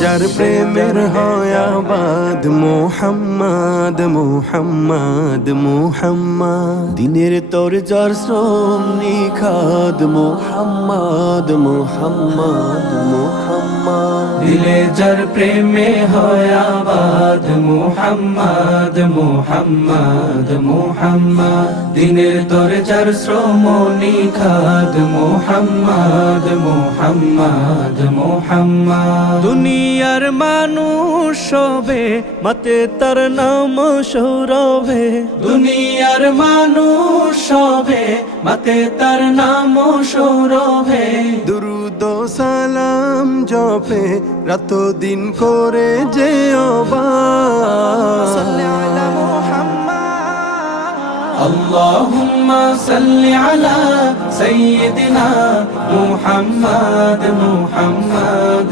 যার প্রেমের হয় আবাদ মোহাম্মদ মোহাম্মদ মোহাম্মদ দিনের তোর যার শ্রম নিখাদ মোহাম্মদ মোহাম্মদ মোহাম্মদ দিলে যার প্রেমে হয় আবাদ মুহাম্মদ মুহাম্মদ মুহাম্মদ দিনের তোর যার শ্রম নিখাদ মুহাম্মদ মুহাম্মদ মুহাম্মদ দুনিয়ার মানুষ সবে মতে তার নাম সৌরভে দুনিয়ার মানুষ সবে মতে তার নাম সৌরভে দুরুদ ও সালাম জপে রাত দিন করে যে اللهم صل على سيدنا محمد محمد